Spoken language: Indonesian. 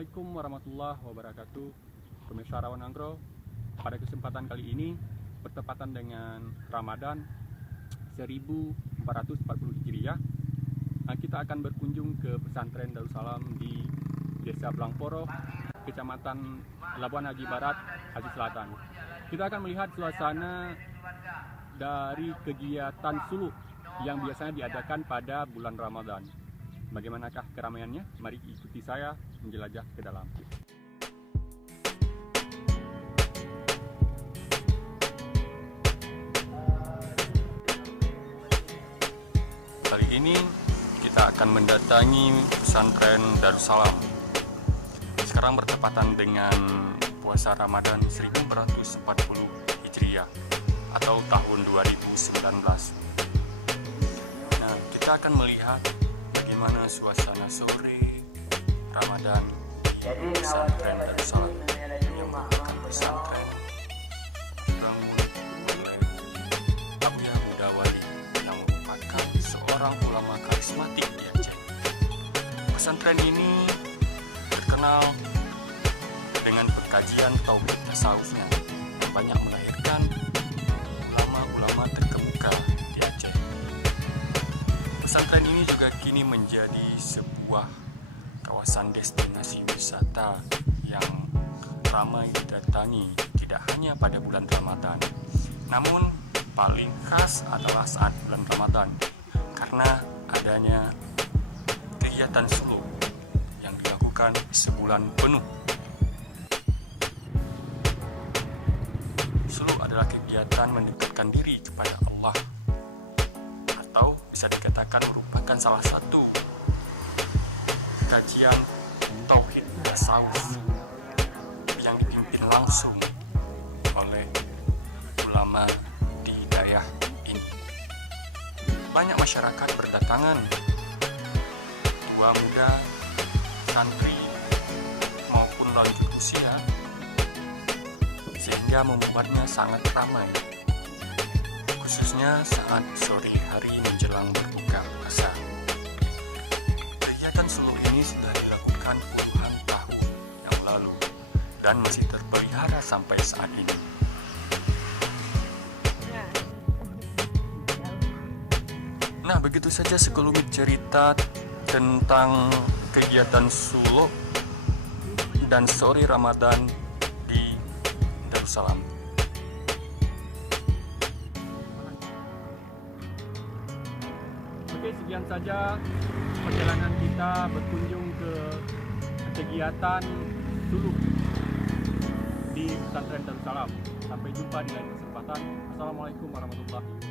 Assalamualaikum warahmatullahi wabarakatuh. Pemirsa Rawan Angkro, pada kesempatan kali ini bertepatan dengan Ramadan 1440 Hijriah, kita akan berkunjung ke pesantren Darussalam di Desa Blangporo, Kecamatan Labuan Haji Barat, Haji Selatan. Kita akan melihat suasana dari kegiatan suluk yang biasanya diadakan pada bulan Ramadan. Bagaimanakah keramaiannya? Mari ikuti saya menjelajah ke dalam. Kali ini kita akan mendatangi pesantren Darussalam. Sekarang bertepatan dengan puasa Ramadan 1440 Hijriah atau tahun 2019. Nah, kita akan melihat bagaimana suasana sore Ramadan di pesantren Darussalam yang merupakan pesantren dibangun oleh Abuya Mudawali yang merupakan seorang ulama karismatik di Aceh. Pesantren ini terkenal dengan pengkajian tauhid tasawufnya yang banyak melahirkan ulama-ulama terkemuka di Aceh. Pesantren ini juga kini menjadi sebuah kawasan destinasi wisata yang ramai didatangi tidak hanya pada bulan Ramadan, namun paling khas adalah saat bulan Ramadan karena adanya kegiatan suluk yang dilakukan sebulan penuh. Suluk adalah kegiatan mendekatkan diri kepada Allah, atau bisa dikatakan merupakan salah satu kajian tauhid tasawuf yang dipimpin langsung oleh ulama di daerah ini. Banyak masyarakat berdatangan, tua muda, santri maupun lanjut usia, sehingga membuatnya sangat ramai, khususnya saat sore hari menjelang berbuka puasa. Kegiatan suluk ini sudah dilakukan puluhan tahun yang lalu dan masih terpelihara sampai saat ini. Nah, begitu saja sekelumit cerita tentang kegiatan suluk dan sore Ramadan di Darussalam. Oke, sekian saja perjalanan kita berkunjung ke kegiatan suluk di pesantren Darussalam. Sampai jumpa di lain kesempatan. Assalamualaikum warahmatullahi wabarakatuh.